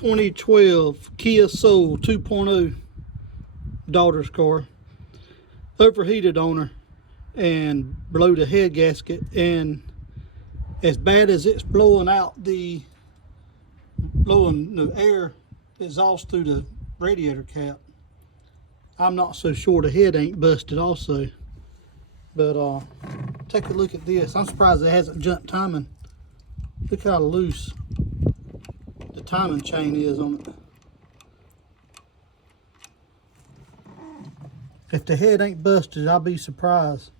2012 Kia Soul 2.0 daughter's car. Overheated on her and blew the head gasket, and as bad as it's blowing the air exhaust through the radiator cap, I'm not so sure the head ain't busted also. But take a look at this. I'm surprised it hasn't jumped timing. Look how loose the timing chain is on it. If the head ain't busted, I'll be surprised,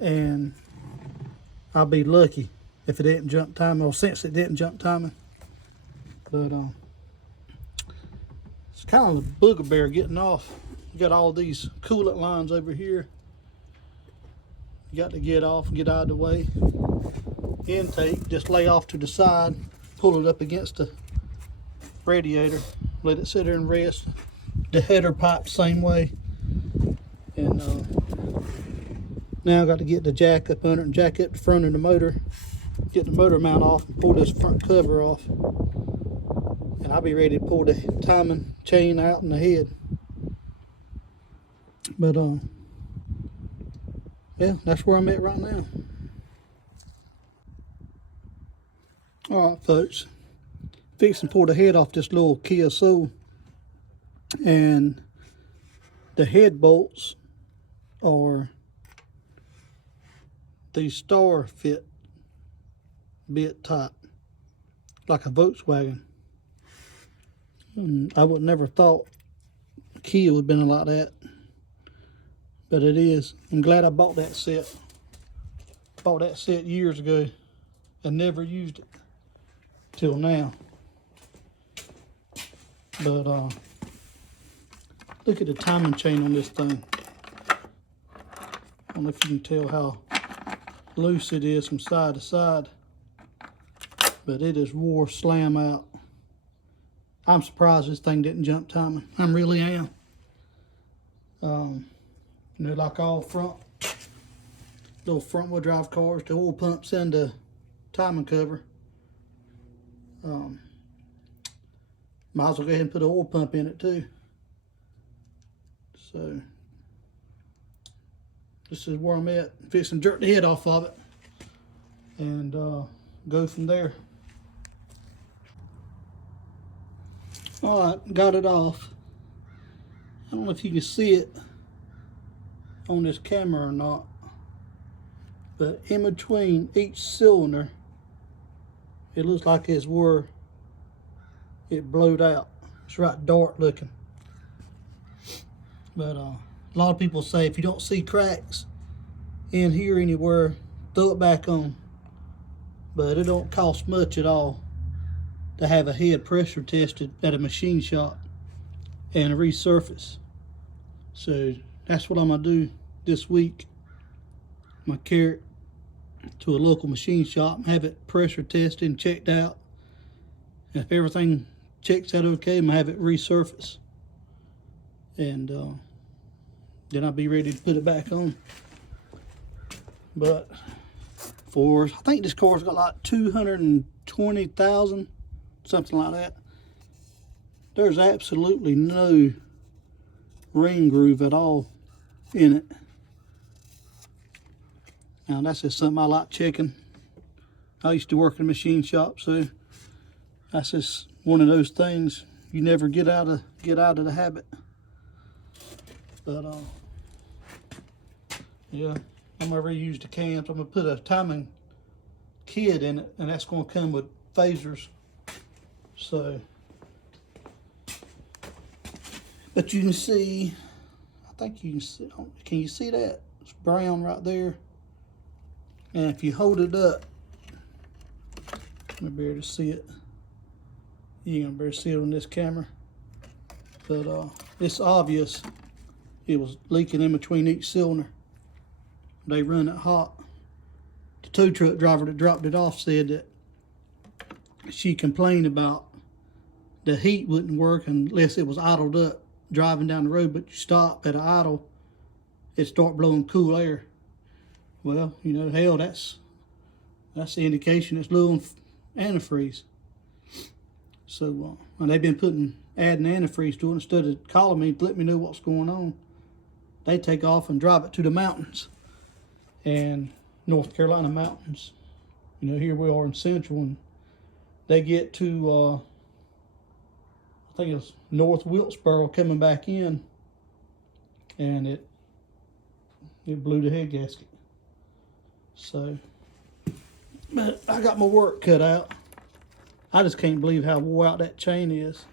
and I'll be lucky if it didn't jump timing, or since it didn't jump timing. But it's kind of a bugbear getting off. You got all these coolant lines over here. You got to get off and get out of the way. Intake, just lay off to the side, pull it up against the radiator, let it sit there and rest. The header pipe same way. And now I got to get the jack up under it and jack up the front of the motor, get the motor mount off and pull this front cover off. And I'll be ready to pull the timing chain out in the head. But yeah, that's where I'm at right now. Alright folks, fixing to pull the head off this little Kia Soul. And the head bolts are the star fit bit type, like a Volkswagen. And I would never thought Kia would have been like that, but it is. I'm glad I bought that set. Bought that set years ago and never used it till now. But look at the timing chain on this thing. I don't know if you can tell how loose it is from side to side, but it is wore slam out. I'm surprised this thing didn't jump timing. I really am. You know, like all little front wheel drive cars, the oil pumps and the timing cover. Might as well go ahead and put an oil pump in it too. So this is where I'm at. Fixing to jerk the head off of it and go from there. Alright, got it off. I don't know if you can see it on this camera or not, but in between each cylinder, it looks like it's where it blowed out. It's right dark looking. But a lot of people say if you don't see cracks in here anywhere, throw it back on. But it don't cost much at all to have a head pressure tested at a machine shop and resurface. So that's what I'm gonna do this week. I'm gonna carry it to a local machine shop and have it pressure tested and checked out. And if everything checks out okay, I'm gonna have it resurface. And then I'll be ready to put it back on. But I think this car's got like 220,000, something like that. There's absolutely no ring groove at all in it. Now that's just something I like checking. I used to work in a machine shop, so that's just one of those things you never get out of the habit. But yeah, I'm gonna reuse the cams. I'm gonna put a timing kit in it, and that's gonna come with phasers. So, but you can see, I think you can see, can you see that? It's brown right there. And if you hold it up, you'll be able to see it. You're gonna be able to see it on this camera. But it's obvious it was leaking in between each cylinder. They run it hot. The tow truck driver that dropped it off said that she complained about the heat wouldn't work unless it was idled up driving down the road, but you stop at an idle, it start blowing cool air. Well, you know, hell, that's the indication it's low antifreeze. So, and they've been adding antifreeze to it instead of calling me to let me know what's going on. They take off and drive it to the mountains and North Carolina mountains. You know, here we are in Central, and they get to, I think it's North Wilkesboro coming back in, and it blew the head gasket. So, but I got my work cut out. I just can't believe how wore out that chain is.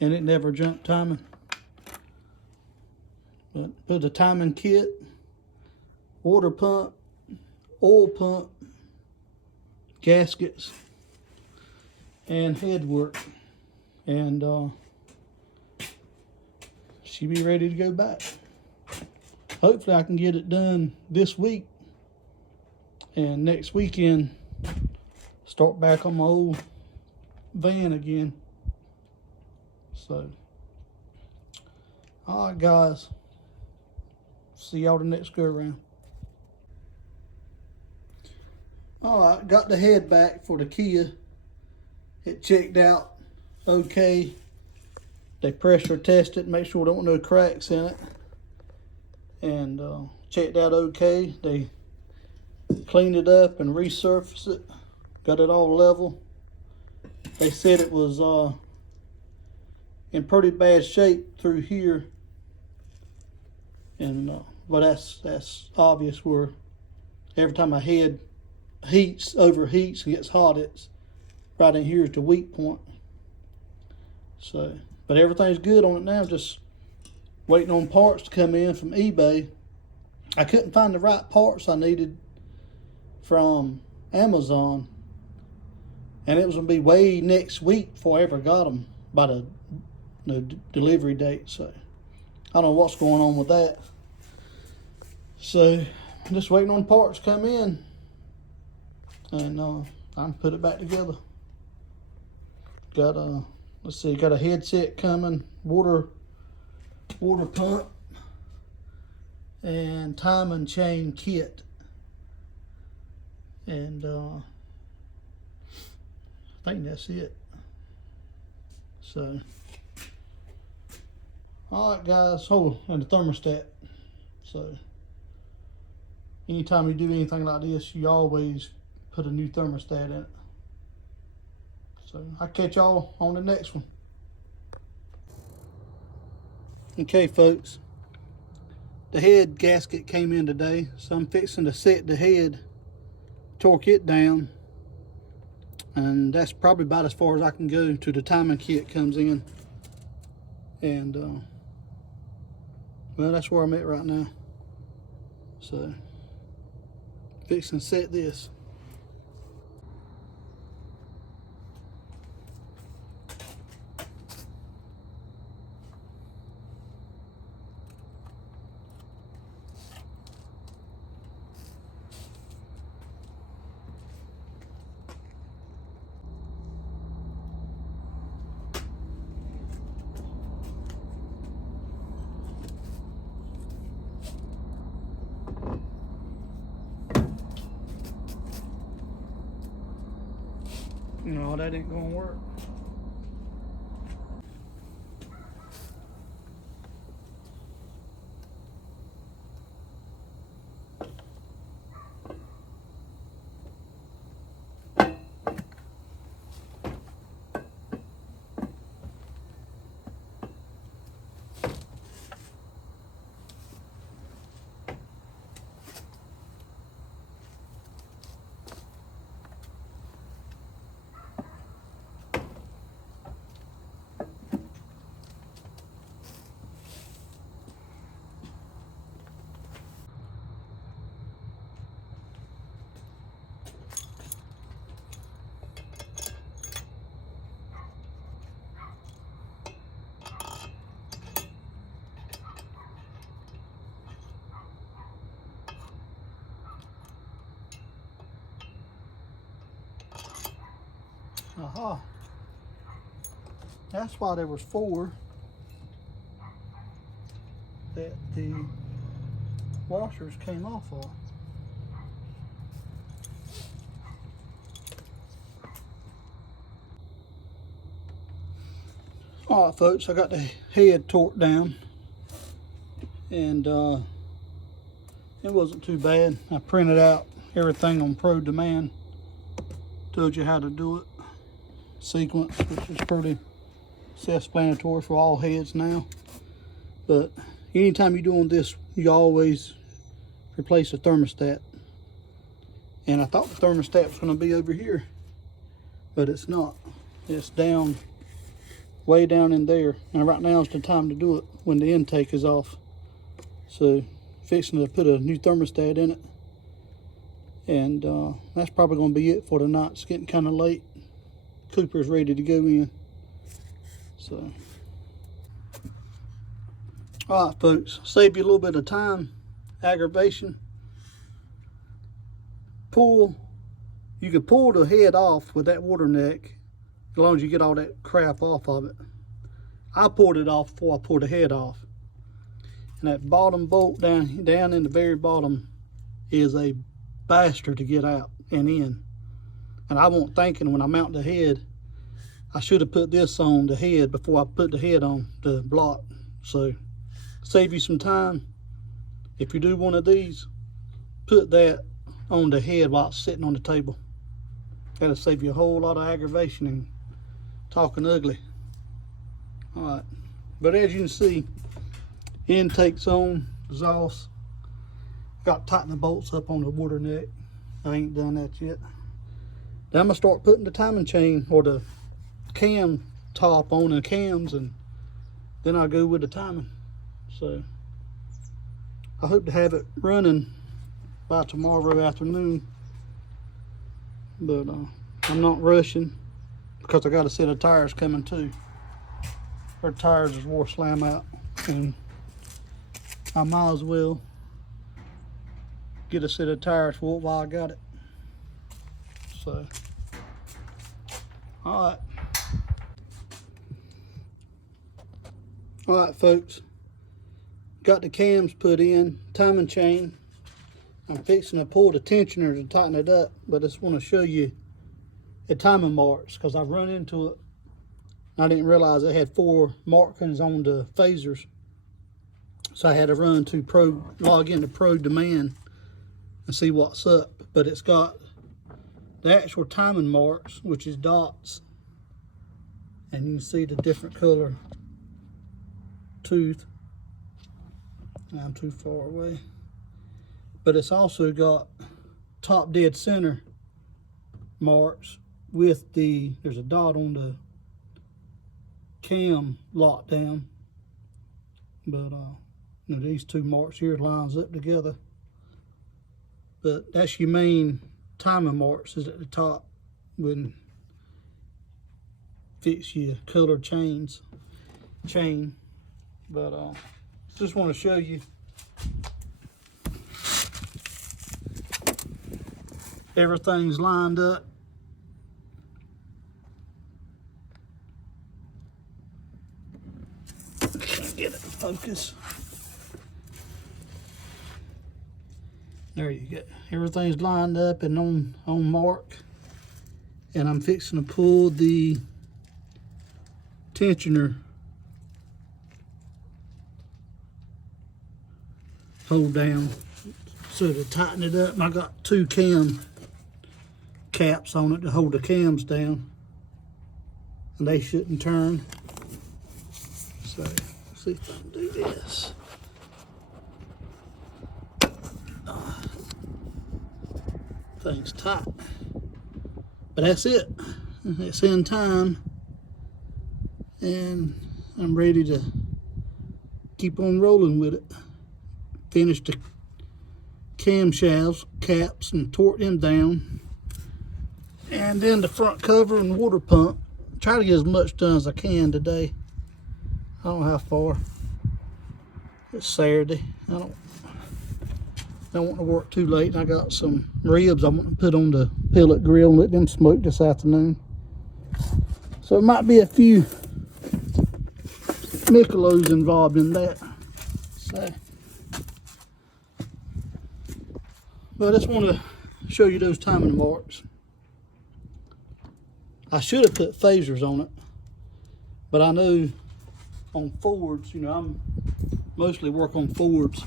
And it never jumped timing. But put the timing kit, water pump, oil pump, gaskets, and head work. And she'll be ready to go back. Hopefully I can get it done this week. And next weekend, start back on my old van again. So, all right, guys. See y'all the next go around. All right, got the head back for the Kia. It checked out okay. They pressure tested, make sure there weren't no cracks in it. And checked out okay. They cleaned it up and resurfaced it. Got it all level. They said it was in pretty bad shape through here, and but that's obvious. Where every time my head overheats and gets hot, it's right in here is the weak point. So, but everything's good on it now. Just waiting on parts to come in from eBay. I couldn't find the right parts I needed from Amazon, and it was gonna be way next week before I ever got them by the delivery date. So I don't know what's going on with that. So I'm just waiting on parts to come in, and I can put it back together. Got let's see, got a headset coming, water pump, and timing chain kit, and I think that's it. So, all right, guys. Oh, and the thermostat. So, anytime you do anything like this, you always put a new thermostat in it. So, I'll catch y'all on the next one. Okay, folks. The head gasket came in today, so I'm fixing to set the head, torque it down, and that's probably about as far as I can go until the timing kit comes in. And well, that's where I'm at right now. So, fixing to set this. No, that ain't gonna work. Aha. That's why there was 4 that the washers came off of. All right, folks, I got the head torqued down, and it wasn't too bad. I printed out everything on Pro Demand, told you how to do it, sequence, which is pretty self-explanatory for all heads now. But anytime you're doing this, you always replace the thermostat. And I thought the thermostat was going to be over here, but it's not. It's down, way down in there. Now right now is the time to do it when the intake is off. So fixing to put a new thermostat in it, and that's probably going to be it for tonight. It's getting kind of late. Cooper's ready to go in. So all right, folks, save you a little bit of time, aggravation. You can pull the head off with that water neck as long as you get all that crap off of it. I pulled it off before I pulled the head off. And that bottom bolt down in the very bottom is a bastard to get out and in. And I wasn't thinking when I mount the head, I should have put this on the head before I put the head on the block. So save you some time. If you do one of these, put that on the head while it's sitting on the table. That'll save you a whole lot of aggravation and talking ugly. All right, but as you can see, intake's on, exhaust. Got to tighten the bolts up on the water neck. I ain't done that yet. Then I'm gonna start putting the timing chain or the cam top on the cams, and then I'll go with the timing. So I hope to have it running by tomorrow afternoon, but I'm not rushing because I got a set of tires coming too. Her tires is wore slam out, and I might as well get a set of tires for it while I got it. So all right folks, got the cams put in, timing chain. I'm fixing to pull the tensioner to tighten it up, but I just want to show you the timing marks because I've run into it. I didn't realize it had 4 markings on the phasers, so I had to run to log into Pro Demand and see what's up. But it's got the actual timing marks, which is dots, and you can see the different color tooth. I'm too far away. But it's also got top dead center marks with there's a dot on the cam lockdown. But you know, these 2 marks here lines up together. But that's your main timing marks is at the top when fix your color chain. But just want to show you everything's lined up. Can't get it to focus. There you go. Everything's lined up and on mark. And I'm fixing to pull the tensioner hold down so to tighten it up. And I got 2 cam caps on it to hold the cams down, and they shouldn't turn. So let's see if I can do this. Thing's tight, but that's it. It's in time, and I'm ready to keep on rolling with it. Finish the camshafts, caps, and torque them down. And then the front cover and water pump. Try to get as much done as I can today. I don't know how far. It's Saturday. I don't want to work too late. And I got some ribs I want to put on the pellet grill and let them smoke this afternoon. So it might be a few Michelots involved in that. So, but I just want to show you those timing marks. I should have put phasers on it, but I know on Fords, you know, I'm mostly work on Fords.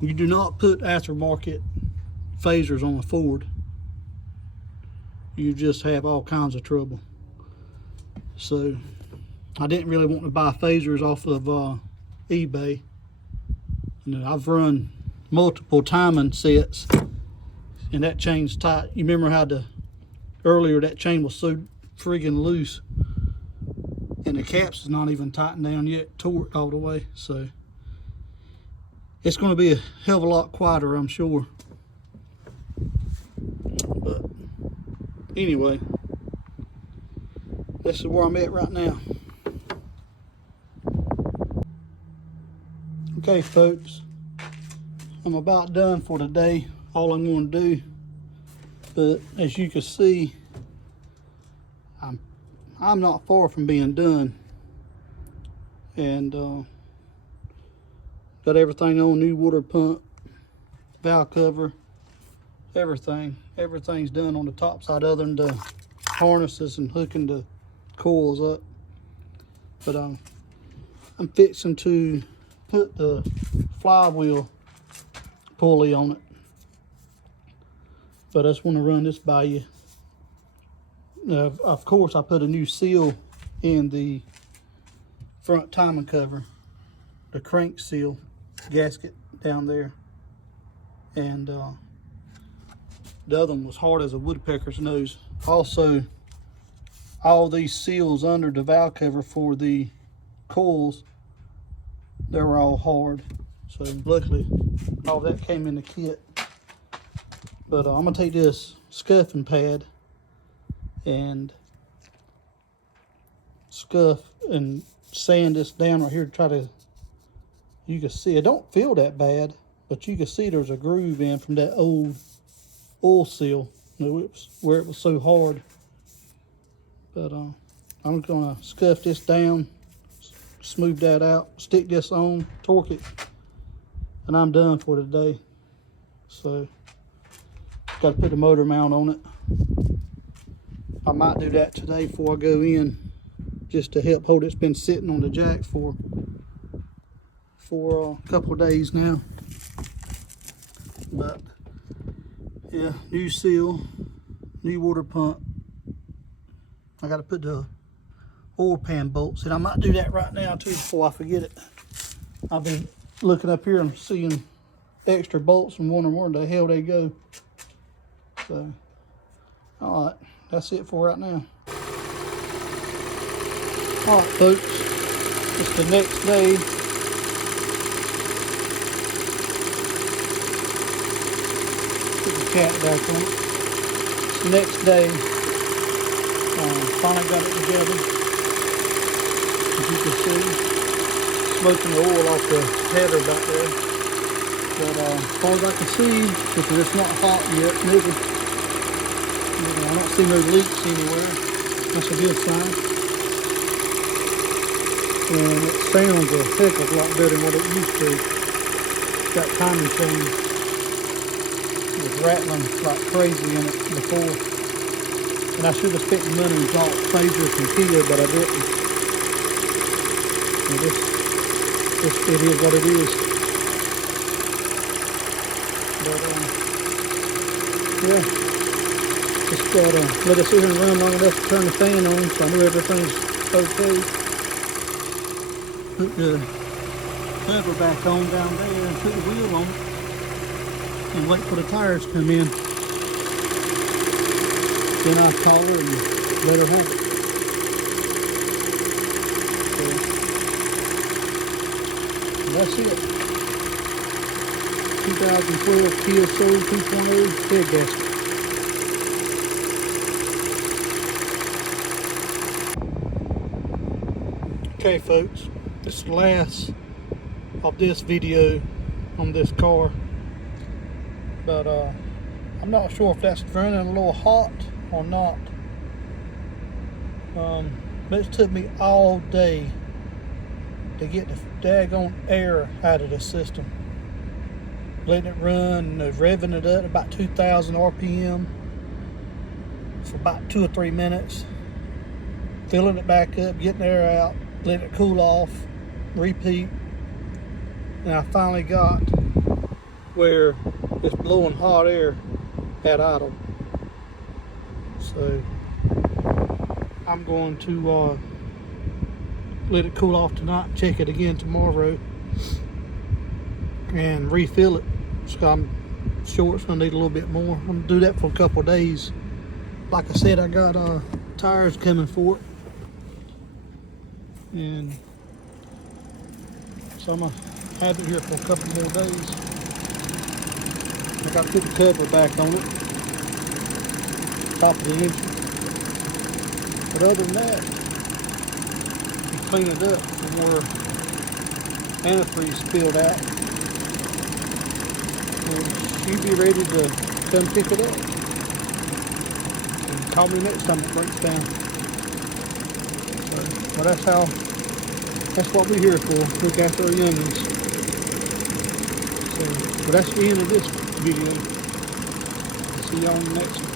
You do not put aftermarket phasers on a Ford. You just have all kinds of trouble. So I didn't really want to buy phasers off of eBay. You know, I've run multiple timing sets, and that chain's tight. You remember how earlier that chain was so friggin' loose, and the caps is not even tightened down yet, torqued all the way. So it's going to be a hell of a lot quieter, I'm sure. But anyway, this is where I'm at right now. Okay, folks, I'm about done for today. All I'm going to do, but as you can see, I'm not far from being done, and got everything on, new water pump, valve cover, everything's done on the top side other than the harnesses and hooking the coils up. But I'm fixing to put the flywheel pulley on it. But I just want to run this by you. Of course, I put a new seal in the front timing cover, the crank seal gasket down there, and the other one was hard as a woodpecker's nose. Also, all these seals under the valve cover for the coils, they were all hard. So luckily, all that came in the kit. But I'm gonna take this scuffing pad and scuff and sand this down right here to try to, you can see, it don't feel that bad, but you can see there's a groove in from that old oil seal, you know, it was where it was so hard. But I'm gonna scuff this down, smooth that out, stick this on, torque it, and I'm done for today. So got to put the motor mount on it. I might do that today before I go in, just to help hold it. It's been sitting on the jack for a couple of days now. But yeah, new seal, new water pump. I got to put the oil pan bolts in. I might do that right now too before I forget it. I've been looking up here and seeing extra bolts and wondering where the hell they go. So, all right, that's it for right now. All right, folks, it's the next day. Put the cat back on it. It's the next day. Finally got it together. As you can see, smoking the oil off the header back there. But as far as I can see, because it's not hot yet, maybe, I don't see no leaks anywhere. That's a good sign. And it sounds a heck of a lot better than what it used to. That timing chain was rattling like crazy in it before. And I should have spent the money and bought phasers from Kia, but I didn't. And it is what it is. But yeah, just gotta let it sit here and run long enough to turn the fan on, so I know everything's okay. Put the cover back on down there and put the wheel on and wait for the tires to come in. Then I call her and let her have it. So that's it. 2012 Kia Soul 2.0 head gasket. Okay, folks, this is the last of this video on this car. But I'm not sure if that's running a little hot or not. But it took me all day to get the daggone air out of the system. Letting it run, revving it up about 2,000 RPM for about 2 or 3 minutes, filling it back up, getting the air out, let it cool off, repeat, and I finally got where it's blowing hot air at idle. So I'm going to let it cool off tonight, check it again tomorrow, and refill it. So I'm sure it's gonna need a little bit more. I'm gonna do that for a couple of days. Like I said, I got tires coming for it, and so I'm gonna have it here for a couple more days. I got to put the cover back on it, top of the engine. But other than that, you clean it up from where antifreeze spilled out, and you'll be ready to come pick it up. And call me next time it breaks down. So, well, that's what we're here for. Look after our youngins. So, well, that's the end of this video. See y'all on the next one.